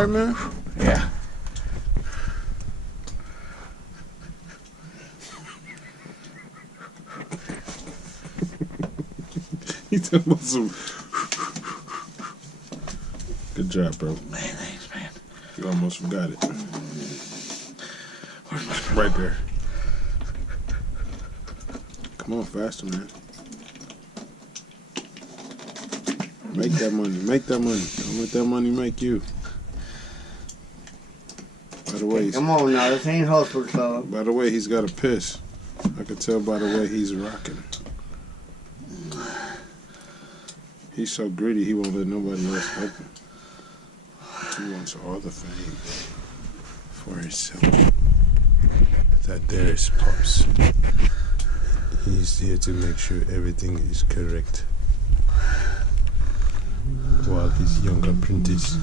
right, man? Yeah. He's talking about some. Good job, bro. Man, thanks, man. You almost forgot it. Where's my Right there. Come on, faster, man. Make that money. Make that money. Don't let that money make you. By the way, Come on now, this ain't hustle club. by the way, he's got a piss. I can tell by the way he's rocking. He's so greedy, he won't let nobody else help him. He wants all the fame for himself. That there is Pops. He's here to make sure everything is correct. While his young apprentice